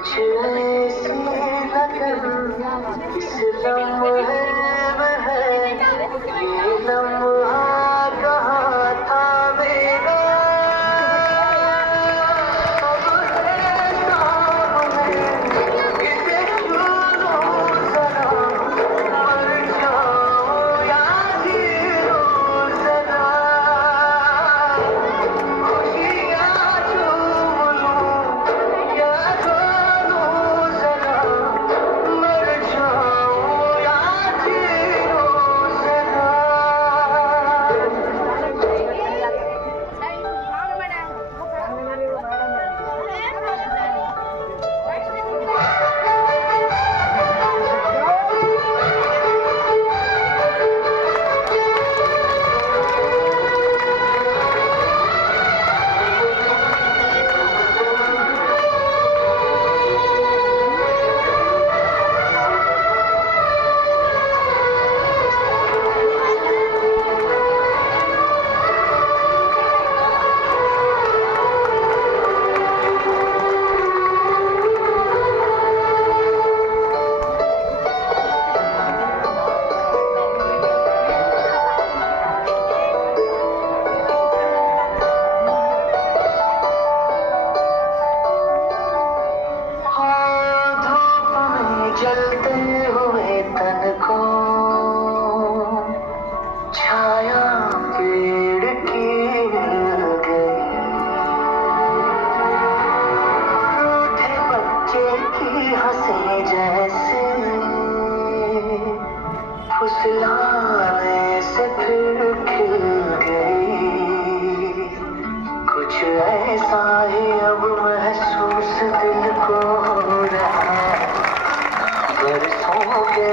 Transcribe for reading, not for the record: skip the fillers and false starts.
कुछ ऐसी लगन इस लम्हे में है, ये लम्हा कहाँ था मेरा, अब है सामने, इसे छू लो जरा, मर जाऊं या जी लूं जरा, खुशियाँ चूम लूं या खो लूं जरा, मर जाऊं या जी लूं जरा. धूप में जलते हुए तन को छाया पेड़ की मिल गई, रूठे बच्चे की हंसी जैसे फुसलाने से फिर खिल गई. कुछ ऐसा ही अब महसूस दिल को हो रहा है, बरसों के